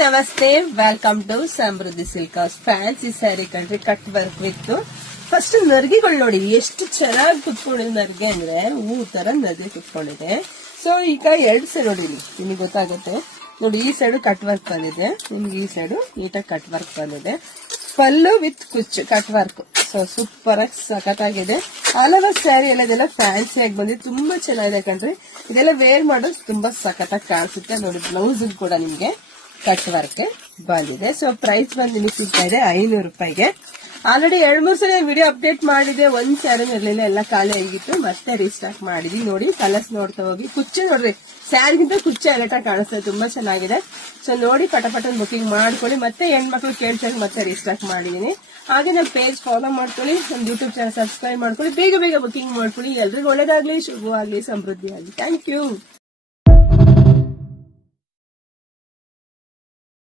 ನಮಸ್ತೆ, welcome to Samruddhi silk house. Fancy sari ಕಂಡ್ರಿ, cut work with first ನರ್ಗಿಗಳು ನೋಡಿ ಎಷ್ಟು ಚೆನ್ನಾಗಿ ಕುತ್ಕೊಂಡಿದೆ. ನರ್ಗೆ ಅಂದ್ರೆ ಹೂ ತರ ನರ್ಗೆ ಕುತ್ಕೊಂಡಿದೆ. ಸೊ ಈಗ ಎರಡ್ ಸೈಡ್ ನೋಡಿ, ನಿಮಗೆ ಗೊತ್ತಾಗುತ್ತೆ ನೋಡಿ. ಈ ಸೈಡ್ ಕಟ್ ವರ್ಕ್ ಬಂದಿದೆ, ನಿಮ್ಗೆ ಈ ಸೈಡ್ ನೀಟಾಗಿ ಕಟ್ ವರ್ಕ್ ಬಂದಿದೆ. ಪಲ್ಲು ವಿತ್ ಕುಚ್ಚು ಕಟ್ ವರ್ಕ್. ಸೊ ಸೂಪರ್ ಆಗಿ ಸಖತ್ತಾಗಿದೆ. ಆಲ್ ಓವರ್ ಸ್ಯಾರಿ ಎಲ್ಲ ಇದೆಲ್ಲ ಫ್ಯಾನ್ಸಿ ಆಗಿ ಬಂದಿದೆ, ತುಂಬಾ ಚೆನ್ನಾಗಿದೆ ಕಣ್ರಿ. ಇದೆಲ್ಲ ವೇರ್ ಮಾಡೋದು ತುಂಬಾ ಸಖತ್ತಾಗಿ ಕಾಣಿಸುತ್ತೆ ನೋಡಿ. ಬ್ಲೌಸ್ ಕೂಡ ನಿಮ್ಗೆ ಕಟ್ ವರ್ಕ್ ಬಂದಿದೆ. ಸೊ ಪ್ರೈಸ್ ಬಂದು ನಿಮಗೆ ಸಿಗ್ತಾ ಇದೆ 500 ರೂಪಾಯಿಗೆ. ಆಲ್ರೆಡಿ 2-3 ಸಲ ವಿಡಿಯೋ ಅಪ್ಡೇಟ್ ಮಾಡಿದೆ, ಒಂದ್ ಸ್ಯಾರಿ ಇರ್ಲಿಲ್ಲ, ಎಲ್ಲ ಖಾಲಿ ಆಗಿತ್ತು. ಮತ್ತೆ ರೀಸ್ಟಾಕ್ ಮಾಡಿದ್ವಿ ನೋಡಿ. ಕಲರ್ಸ್ ನೋಡ್ತಾ ಹೋಗಿ. ಕುಚ್ಚು ನೋಡ್ರಿ, ಸ್ಯಾರಿಗಿಂತ ಕುಚ್ಚು ಎಲೆಟ ಕಾಣಿಸ್ತದೆ, ತುಂಬಾ ಚೆನ್ನಾಗಿದೆ. ಸೊ ನೋಡಿ, ಪಟಪಟನ್ ಬುಕಿಂಗ್ ಮಾಡ್ಕೊಳ್ಳಿ. ಮತ್ತೆ ಹೆಣ್ಮಕ್ಳು ಕೇಳ್ತಾರೆ, ಮತ್ತೆ ರೀಸ್ಟಾಕ್ ಮಾಡಿದೀನಿ. ಹಾಗೆ ನಮ್ಮ ಪೇಜ್ ಫಾಲೋ ಮಾಡ್ಕೊಳ್ಳಿ, ನಮ್ಮ ಯೂಟ್ಯೂಬ್ ಚಾನಲ್ ಸಬ್ಸ್ಕ್ರೈಬ್ ಮಾಡ್ಕೊಳ್ಳಿ. ಬೇಗ ಬೇಗ ಬುಕಿಂಗ್ ಮಾಡ್ಕೊಳ್ಳಿ. ಎಲ್ರಿಗೂ ಒಳ್ಳೇದಾಗ್ಲಿ, ಶುಭವಾಗ್ಲಿ, ಸಮೃದ್ಧಿ ಆಗ್ಲಿ. Thank you.